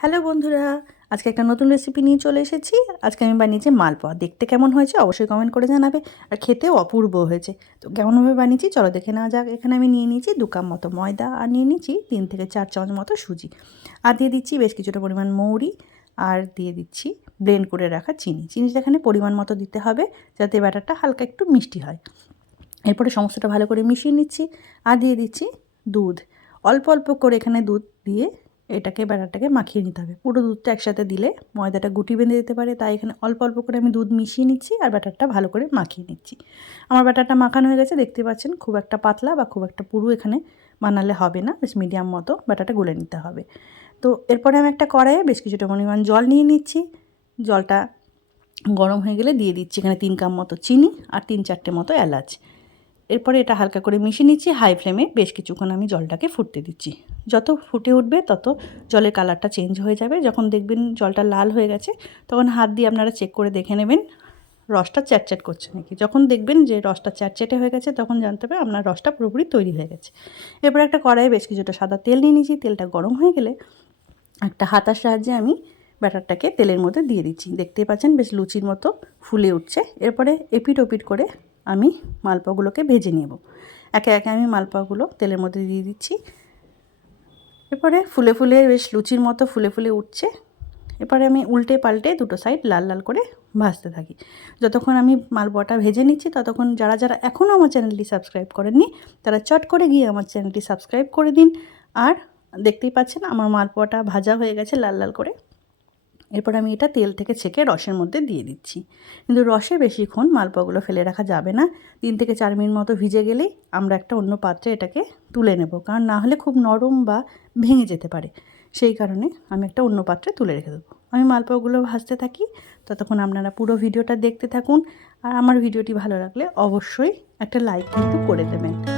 Hello বন্ধুরা, আজকে একটা নতুন রেসিপি নিয়ে চলে এসেছি। আজকে আমি বানিয়েছি মালপোয়া। দেখতে কেমন হয়েছে অবশ্যই কমেন্ট করে জানাবে। আর খেতেও অপূর্ব হয়েছে। তো কেমনভাবে বানিয়েছি? চলো দেখে নেওয়া যাক। এখানে আমি নিয়ে নিয়েছি দু কাপ মতো ময়দা আর নিয়ে নিয়েছি তিন থেকে চার চামচ মতো সুজি। আর দিয়ে দিচ্ছি বেশ কিছুটা পরিমাণ মৌরি আর দিয়ে দিচ্ছি ব্লেন্ড করে রাখা চিনি। চিনিটা এখানে পরিমাণ মতো দিতে হবে যাতে ব্যাটারটা হালকা একটু মিষ্টি হয়। এরপরে সমস্তটা ভালো করে মিশিয়ে নিচ্ছি। আর দিয়ে দিচ্ছি দুধ। অল্প অল্প করে এখানে দুধ দিয়ে এটাকে ব্যাটারটাকে মাখিয়ে নিতে হবে। পুরো দুধটা একসাথে দিলে ময়দাটা গুটি বেঁধে দিতে পারে, তাই এখানে অল্প অল্প করে আমি দুধ মিশিয়ে নিচ্ছি আর ব্যাটারটা ভালো করে মাখিয়ে নিচ্ছি। আমার ব্যাটারটা মাখানো হয়ে গেছে, দেখতে পাচ্ছেন খুব একটা পাতলা বা খুব একটা পুরু এখানে বানালে হবে না, বেশ মিডিয়াম মতো ব্যাটারটা গুলে নিতে হবে। তো এরপরে আমি একটা কড়াইয়ে বেশ কিছুটা পরিমাণ জল নিয়ে নিচ্ছি। জলটা গরম হয়ে গেলে দিয়ে দিচ্ছি এখানে তিন কাপ মতো চিনি আর তিন চারটে মতো এলাচ। এরপরে এটা হালকা করে মিশিয়ে নিচ্ছি হাই ফ্লেমে বেশ কিছুক্ষণ আমি জলটাকে ফুটতে দিচ্ছি। যত ফুটে উঠবে, তত জলের কালারটা চেঞ্জ হয়ে যাবে। যখন দেখবেন জলটা লাল হয়ে গেছে, তখন হাত দিয়ে আপনারা চেক করে দেখে নেবেন, রসটা চ্যাটচ্যাট করছে নাকি। যখন দেখবেন যে রসটা চ্যাটচ্যাটে হয়ে গেছে, তখন জানতে হবে আপনার রসটা পুরোপুরি তৈরি হয়ে গেছে। এরপর একটা কড়াইয়ে বেশ কিছুটা সাদা তেল নিয়ে নিয়েছি। তেলটা গরম হয়ে গেলে একটা হাতার সাহায্যে আমি ব্যাটারটাকে তেলের মধ্যে দিয়ে দিচ্ছি। দেখতেই পাচ্ছেন বেশ লুচির মতো ফুলে উঠছে। এরপরে এপিট ওপিট করে আমি মালপোয়াগুলোকে ভেজে নেব। একে একে আমি মালপোয়াগুলো তেলের মধ্যে দিয়ে দিচ্ছি। এরপরে ফুলে ফুলে বেশ লুচির মতো ফুলে ফুলে উঠছে। এরপরে আমি উল্টে পাল্টে দুটো সাইড লাল লাল করে ভাজতে থাকি। যতক্ষণ আমি মালপোয়াটা ভেজে নিচ্ছি, ততক্ষণ যারা যারা এখনও আমার চ্যানেলটি সাবস্ক্রাইব করেননি, তারা চট করে গিয়ে আমার চ্যানেলটি সাবস্ক্রাইব করে দিন। আর দেখতেই পাচ্ছেন, আমার মালপোয়াটা ভাজা হয়ে গেছে লাল লাল করে। এরপর আমি এটা তেল থেকে ছেঁকে রসের মধ্যে দিয়ে দিচ্ছি। কিন্তু রসে বেশিক্ষণ মালপোয়াগুলো ফেলে রাখা যাবে না। তিন থেকে চার মিনিট মতো ভিজে গেলেই আমরা একটা অন্য পাত্রে এটাকে তুলে নেব। কারণ না হলে খুব নরম বা ভেঙে যেতে পারে। সেই কারণে আমি একটা অন্য পাত্রে তুলে রেখে দেবো। আমি মালপোয়াগুলো ভাজতে থাকি। ততক্ষণ আপনারা পুরো ভিডিওটা দেখতে থাকুন। আর আমার ভিডিওটি ভালো লাগলে অবশ্যই একটা লাইক কিন্তু করে দেবেন।